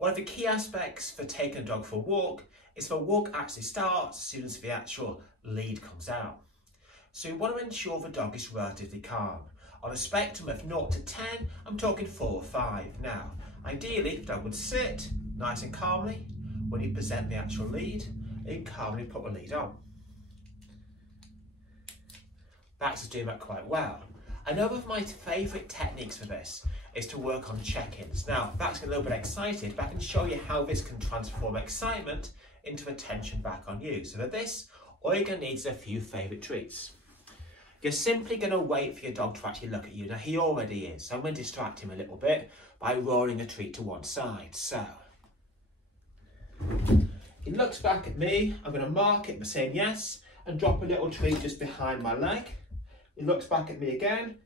One of the key aspects for taking a dog for a walk is the walk actually starts as soon as the actual lead comes out. So you want to ensure the dog is relatively calm. On a spectrum of 0 to 10, I'm talking 4 or 5. Now, ideally, the dog would sit nice and calmly when you present the actual lead, and you calmly put the lead on. Max is doing that quite well. Another of my favourite techniques for this is to work on check-ins. Now, that's a little bit excited, but I can show you how this can transform excitement into attention back on you. So for this, all you're going to need is a few favourite treats. You're simply going to wait for your dog to actually look at you. Now, he already is, so I'm going to distract him a little bit by rolling a treat to one side. So, he looks back at me, I'm going to mark it by saying yes, and drop a little treat just behind my leg. He looks back at me again,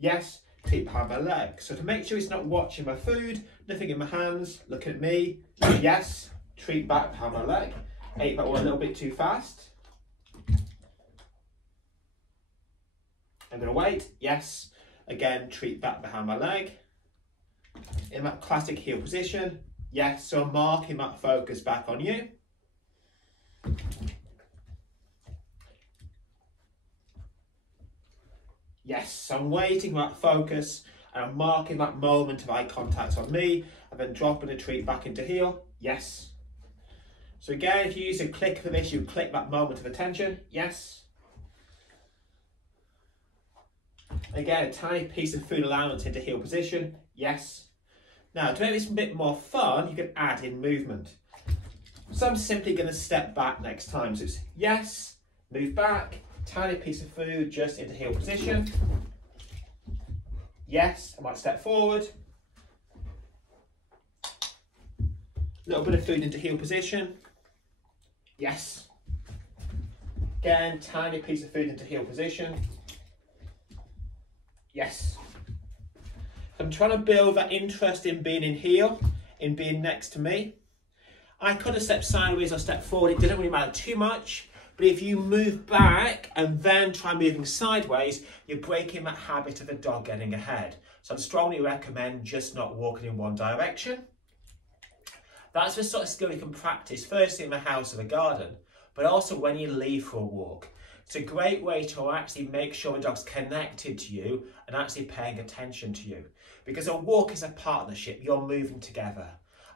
yes, treat behind my leg. So to make sure he's not watching my food, nothing in my hands, looking at me, yes, treat back behind my leg. Ate that one a little bit too fast. I'm going to wait, yes, again, treat back behind my leg. In that classic heel position, yes, so I'm marking that focus back on you. Yes, I'm waiting that focus and I'm marking that moment of eye contact on me and then dropping a treat back into heel. Yes. So again, if you use a click for this, you click that moment of attention. Yes. Again, a tiny piece of food allowance into heel position. Yes. Now, to make this a bit more fun, you can add in movement. So I'm simply going to step back next time. So it's yes, move back, tiny piece of food just into heel position. Yes, I might step forward. A little bit of food into heel position. Yes. Again, tiny piece of food into heel position. Yes. I'm trying to build that interest in being in heel, in being next to me. I could have stepped sideways or stepped forward, it didn't really matter too much. But if you move back and then try moving sideways, you're breaking that habit of the dog getting ahead. So I strongly recommend just not walking in one direction. That's the sort of skill you can practice, firstly in the house or the garden, but also when you leave for a walk. It's a great way to actually make sure the dog's connected to you and actually paying attention to you. Because a walk is a partnership, you're moving together.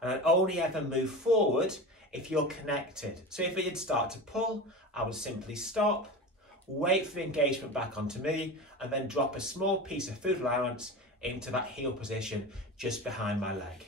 And I'd only ever move forward if you're connected. So if it did start to pull, I would simply stop, wait for the engagement back onto me, and then drop a small piece of food allowance into that heel position just behind my leg.